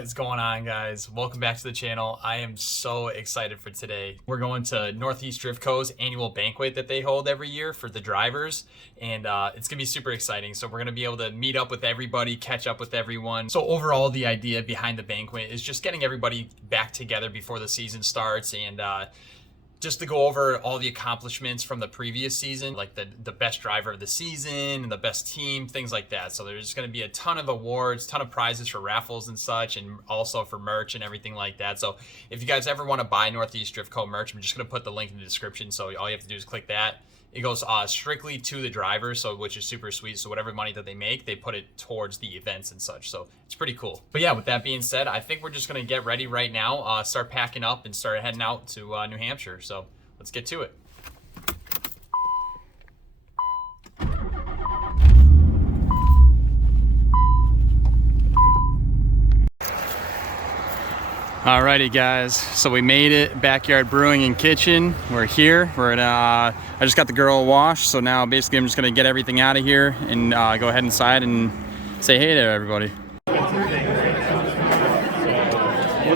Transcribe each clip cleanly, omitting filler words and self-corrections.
What is going on, guys? Welcome back to the channel. I am so excited for today. We're going to Northeast Drift Co.'s annual banquet that they hold every year for the drivers, and it's gonna be super exciting. So we're gonna be able to meet up with everybody, catch up with everyone. So overall, the idea behind the banquet is just getting everybody back together before the season starts, and just to go over all the accomplishments from the previous season, like the best driver of the season and the best team, things like that. So there's going to be a ton of awards, ton of prizes for raffles and such, and also for merch and everything like that. So if you guys ever want to buy Northeast Drift Co. merch, I'm just going to put the link in the description. So all you have to do is click that. It goes strictly to the drivers, so which is super sweet. So whatever money that they make, they put it towards the events and such. So it's pretty cool. But yeah, with that being said, I think we're just gonna get ready right now, start packing up and start heading out to New Hampshire. So let's get to it. Alrighty guys, so we made it. Backyard Brewing and Kitchen. We're here. We're at I just got the girl washed, so now basically I'm just gonna get everything out of here and go ahead inside and say hey to everybody. Once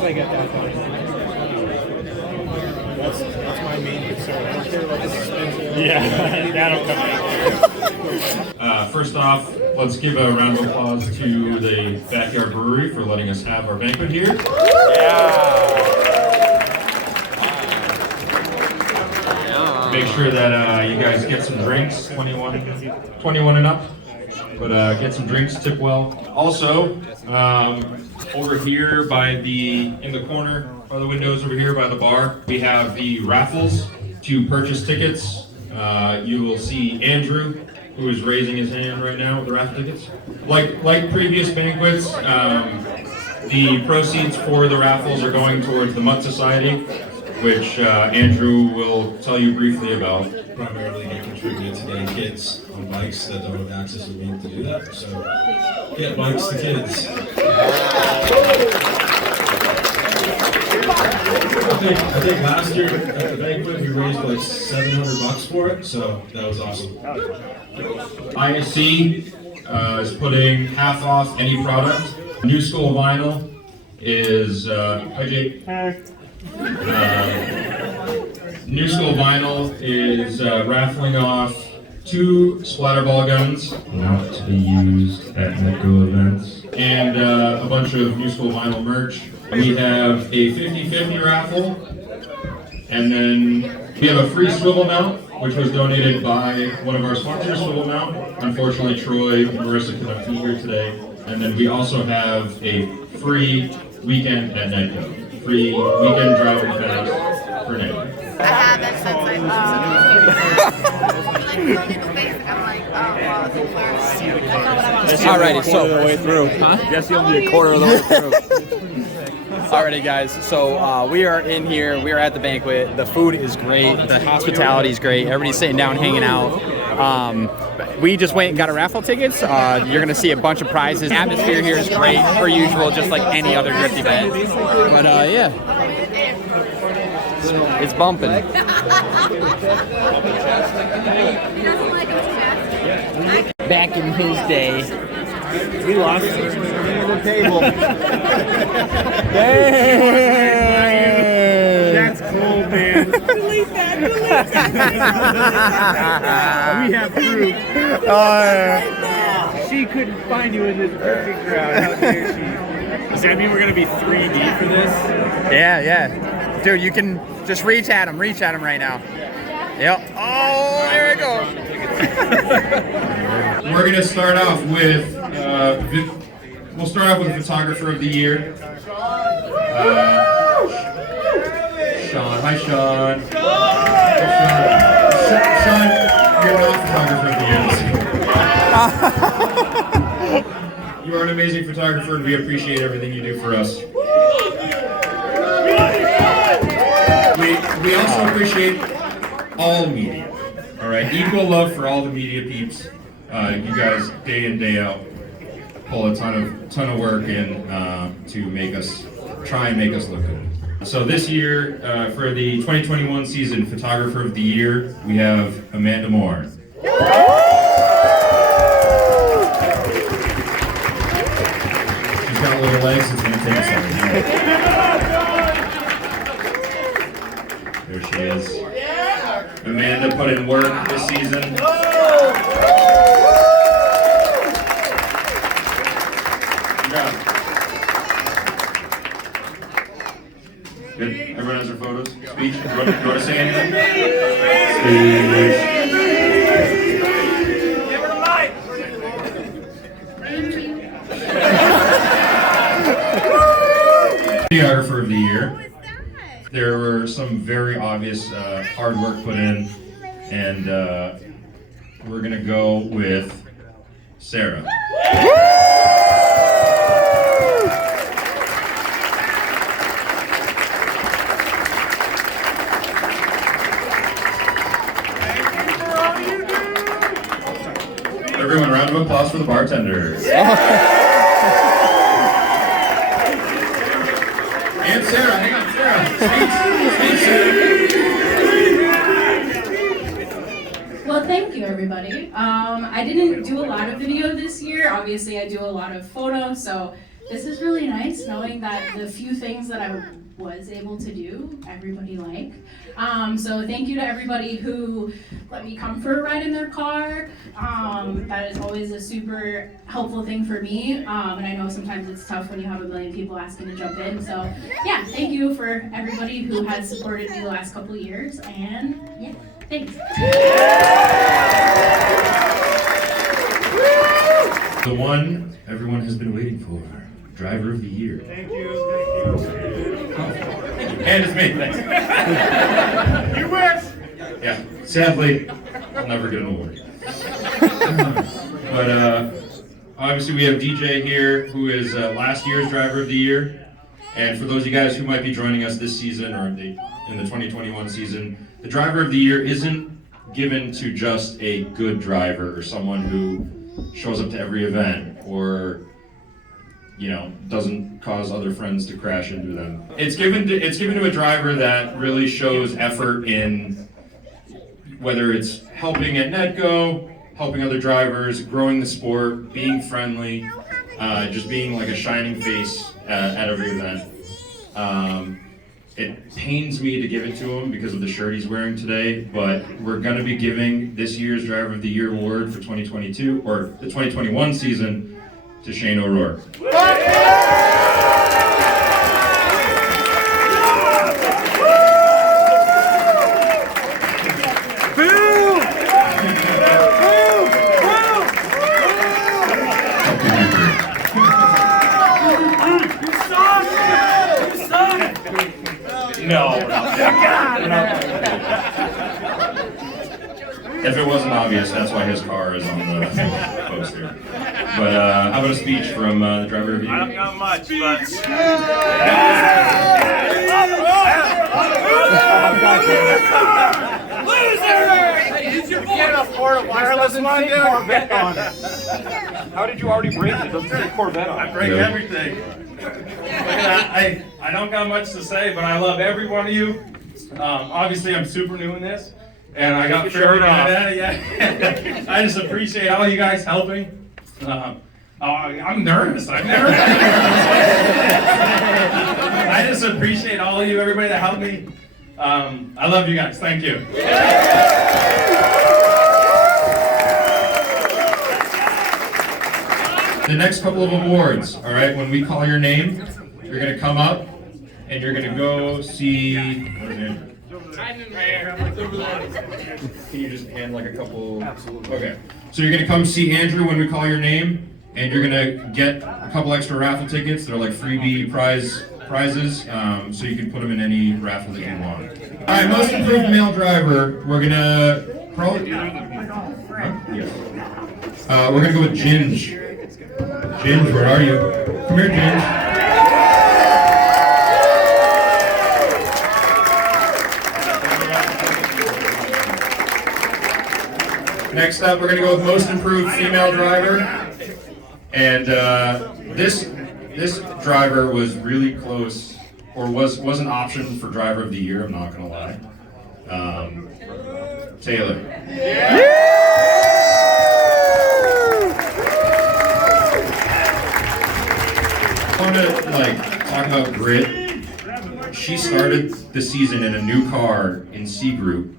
I get that done, that's my main concern. I don't care about the suspension. Yeah, that'll come. First off, let's give a round of applause to the Backyard Brewery for letting us have our banquet here. Make sure that you guys get some drinks, 21 and up, but get some drinks, tip well. Also, over here in the corner, by the windows over here by the bar, we have the Raffles to purchase tickets. You will see Andrew, who is raising his hand right now with the raffle tickets. Like previous banquets, the proceeds for the raffles are going towards the Mutt Society, which Andrew will tell you briefly about. Primarily to contribute to getting kids on bikes that don't have access to being able to do that. So get bikes to kids. I think last year at the banquet we raised like $700 for it, so that was awesome. ISC is putting half off any product. New School Vinyl is hi Jake. New School Vinyl is raffling off 2 splatterball guns, not to be used at NEDCO events, and a bunch of New School Vinyl merch. We have a 50-50 raffle, and then we have a free swivel mount, which was donated by one of our sponsors, Swivel Mount. Unfortunately, Troy and Marissa could not be here today. And then we also have a free weekend at NEDCO. Free weekend driving pass for NEDCO. I haven't since I'm like, oh, well, it's worse. Alrighty, so the way through. Guess you'll be a quarter of the way through. Alrighty guys, so we are in here, we are at the banquet. The food is great, the hospitality is great, everybody's sitting down hanging out. We just went and got our raffle tickets. You're gonna see a bunch of prizes. The atmosphere here is great, per usual, just like any other drift event. But yeah, it's bumping. Back in his day, We lost it. The table. That's cool, man. Delete that. We have proof. She couldn't find you in this perfect crowd. How dare she? Does that mean we're gonna be 3D for this? Yeah. Dude, you can just reach at him right now. Yep. Oh, there it goes. We're going to start off with, we'll start off with Photographer of the Year. Sean. Hi, Sean. Sean, you're not Photographer of the Year. You are an amazing photographer, and we appreciate everything you do for us. We also appreciate all media. All right, equal love for all the media peeps. You guys, day in, day out, pull a ton of work in to try and make us look good. So this year, for the 2021 season Photographer of the Year, we have Amanda Moore. She's got little legs, it's gonna There she is. Amanda put in work this season. Yeah. Good. Everyone has their photos. Speech. You want to say anything? Speech. Give her the mic. Videographer of the year. There were some very obvious hard work put in, and we're gonna go with Sarah. Everyone, round of applause for the bartenders. And Sarah, hang on, Sarah. Well, thank you, everybody. I didn't do a lot of video this year. Obviously, I do a lot of photos, so this is really nice knowing that the few things that I was able to do, everybody liked. So thank you to everybody who let me come for a ride in their car. That is always a super helpful thing for me. And I know sometimes it's tough when you have a million people asking to jump in. So yeah, thank you for everybody who has supported me the last couple of years. And yeah, thanks. The one everyone has been waiting for, driver of the year. Thank you. And it's me, thanks. You win. Yeah, sadly, I'll never get an award. But obviously we have DJ here, who is last year's driver of the year. And for those of you guys who might be joining us this season or in the 2021 season, the driver of the year isn't given to just a good driver or someone who shows up to every event or doesn't cause other friends to crash into them. It's given to a driver that really shows effort in whether it's helping at NEDCO, helping other drivers, growing the sport, being friendly, just being like a shining face at every event. It pains me to give it to him because of the shirt he's wearing today, but we're going to be giving this year's Driver of the Year award for 2022, or the 2021 season, to Shane O'Rourke. No. If it wasn't obvious, that's why his car is on the poster. But how about a speech from the driver of the year? I don't got much, but... Loser! You can't afford a wireless one, dude. Corvette on it. How did you already break it? It doesn't say Corvette on it. I break everything. Look at that. I don't got much to say, but I love every one of you. Obviously, I'm super new in this, and I got shirt on. Yeah. I just appreciate all you guys helping. I'm nervous. I just appreciate all of you, everybody that helped me. I love you guys. Thank you. The next couple of awards, all right, when we call your name, you're going to come up and you're going to go see... Can you just hand like a couple? Absolutely. Okay. So you're going to come see Andrew when we call your name, and you're going to get a couple extra raffle tickets. They're like freebie prizes, so you can put them in any raffle that you want. All right, most improved male driver, we're going to probably... Huh? Yeah. We're going to go with Ginge. Ginge, where are you? Come here, Ginge. Next up, we're going to go with most improved female driver. And this driver was really close, or was an option for driver of the year, I'm not going to lie. Taylor. I want to about grit. She started the season in a new car in C group,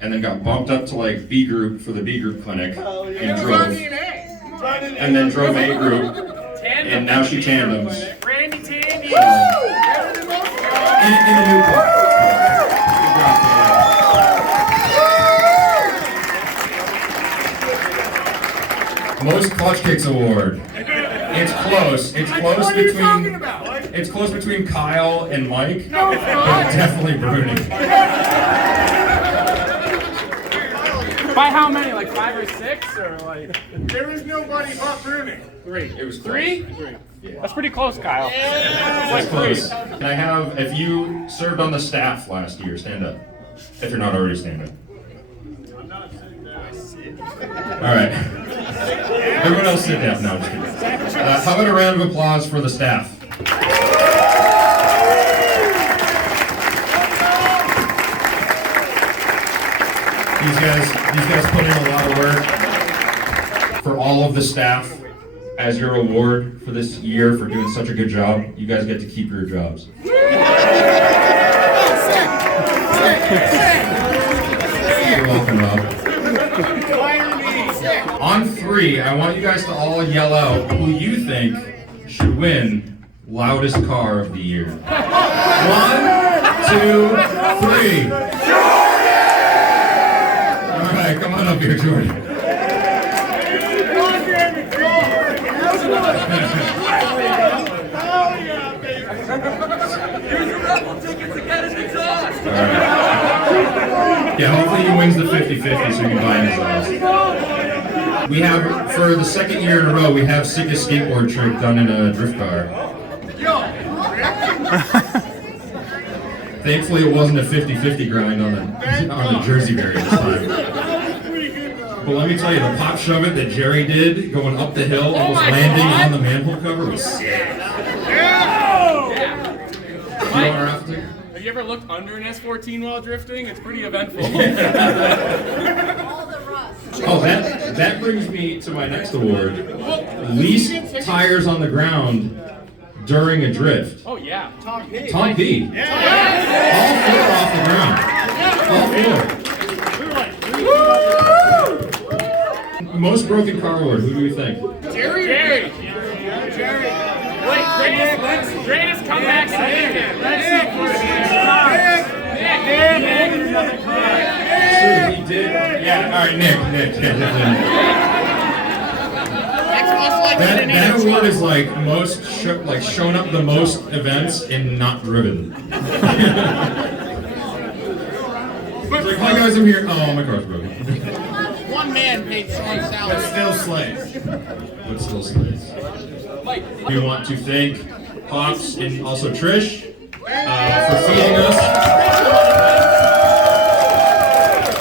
and then got bumped up to like B group for the B group clinic, and drove, and then drove A group, and now she tandems. So, in a new car. Most clutch kicks award. It's close. It's close between Kyle and Mike, but definitely Bruni. By how many? Like 5 or 6, or like? There was nobody but Bruni. 3. It was 3? Yeah. That's pretty close, Kyle. That's close. Can I have, if you served on the staff last year, stand up. If you're not already, stand up. All right. Everyone else sit down. No, I'm just kidding. How about a round of applause for the staff? These guys put in a lot of work. For all of the staff, as your award for this year for doing such a good job, you guys get to keep your jobs. You're welcome, Rob. On 3, I want you guys to all yell out who you think should win loudest car of the year. 1, 2, 3. All right, come on up here, Jordan. Yeah, hopefully he wins the 50-50 so you can buy him his house. We have, for the second year in a row, we have sickest skateboard trick done in a drift car. Thankfully it wasn't a 50-50 grind on the Jersey barrier this time. But let me tell you, the pop shove it that Jerry did, going up the hill, almost landing on the manhole cover was sick. Have you ever looked under an S14 while drifting? It's pretty eventful. Oh, that brings me to my next award. Least tires on the ground during a drift. Oh yeah. Tom P. All 4 off the ground. All 4. Most broken car award, who do you think? Jerry. Wait, greatest comeback season. Let's see. Sure, he did. Yeah, all right, Nick. That award is like most shown up the most events and not driven. It's like, hi guys, I'm here. Oh, my car's broken. One man paid Sean's salary. But still slays. We want to thank Pops and also Trish for feeding us.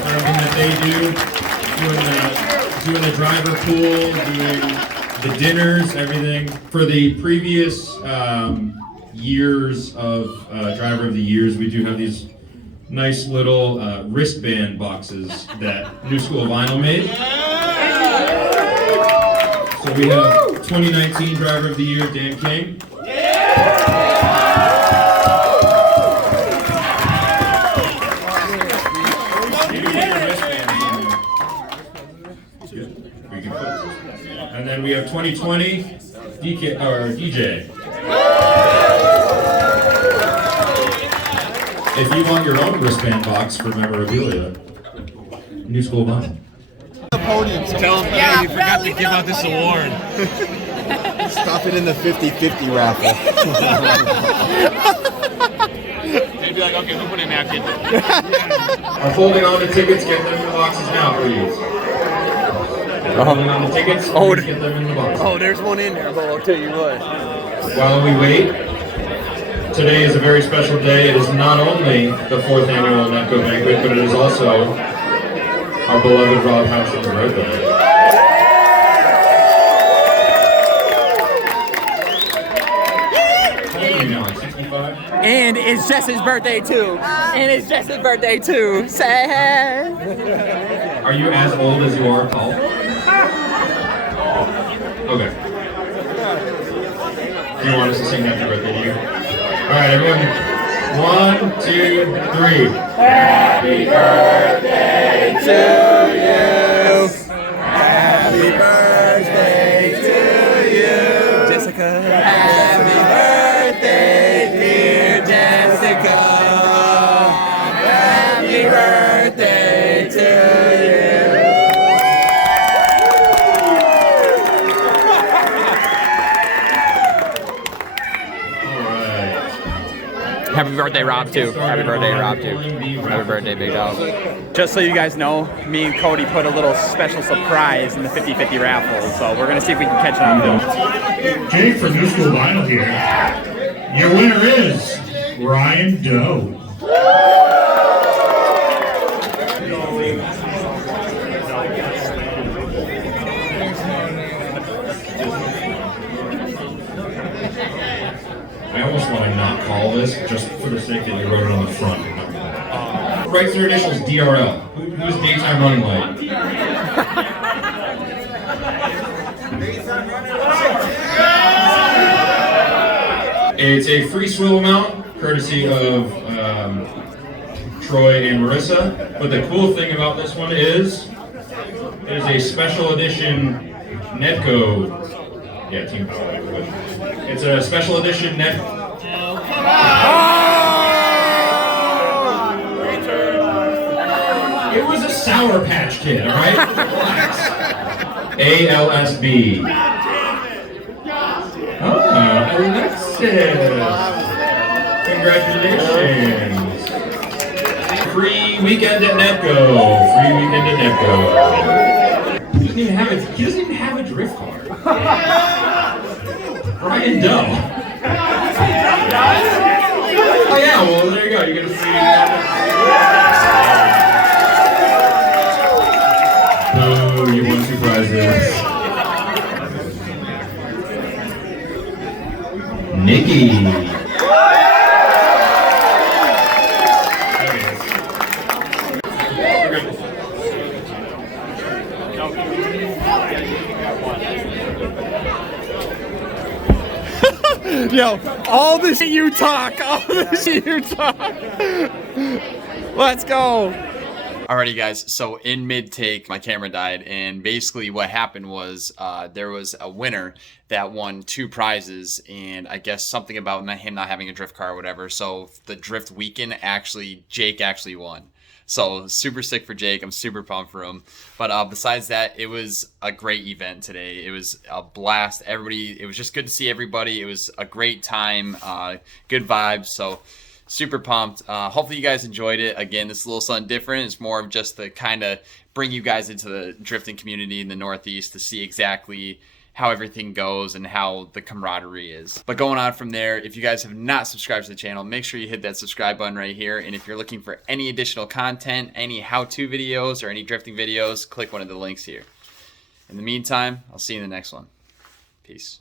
For everything that they do, doing the driver pool, doing the dinners, everything. For the previous years of Driver of the Years, we do have these nice little wristband boxes that New School Vinyl made. So we have 2019 Driver of the Year, Dan King. And then we have 2020 DJ. If you want your own wristband box for memorabilia, New School Vinyl. Tell him you forgot to give out this award. Stop it in the 50-50 raffle. They'd be like, okay, who put a napkin? I'm holding on to tickets, get them in the boxes now, please. Holding on to tickets, please get them in the boxes. Oh, there's one in there, but I'll tell you what. While we wait, today is a very special day. It is not only the 4th annual NEDCO Banquet, but it is also our beloved Rob House's birthday. How old are you now, like 65? And it's Jess's birthday too. Sad. Are you as old as you are tall? Okay. Do you want us to sing happy birthday to you? Alright, everyone. 1, 2, 3. Happy birthday to you. Happy birthday to you, Jessica. Happy birthday, dear Jessica. Happy birthday to you. Happy birthday, Rob, too. Happy birthday, Rob, too. Happy birthday, Big Dog. Just so you guys know, me and Cody put a little special surprise in the 50-50 raffle, so we're going to see if we can catch it on film. Jake from New School Vinyl here. Your winner is Ryan Doe. I almost want to not call this just for the sake that you wrote it on the front. Writes their initials DRL. Who's daytime running light? It's a free swivel mount, courtesy of Troy and Marissa. But the cool thing about this one is, it is a special edition NEDCO. Yeah, Team Power. It's a special edition NEDCO. It was a Sour Patch Kid, all right? Relax. ALSB. Ah, Alexis. Congratulations. Free weekend at NEDCO. Free weekend at NEDCO. He doesn't even have a drift car. Ryan Doe. Oh yeah, well there you go. You're gonna see. Oh, you won 2 prizes. Nikki. Yo, all the shit you talk, Let's go. Alrighty guys, so in mid-take, my camera died, and basically what happened was there was a winner that won 2 prizes, and I guess something about him not having a drift car or whatever, so the drift weekend, Jake actually won. So super sick for Jake. I'm super pumped for him. But besides that, it was a great event today. It was a blast. It was just good to see everybody. It was a great time, good vibes. So super pumped. Hopefully you guys enjoyed it. Again, this is a little something different. It's more of just to kind of bring you guys into the drifting community in the Northeast to see exactly how everything goes and how the camaraderie is. But going on from there, if you guys have not subscribed to the channel, make sure you hit that subscribe button right here. And if you're looking for any additional content, any how-to videos or any drifting videos, click one of the links here. In the meantime, I'll see you in the next one. Peace.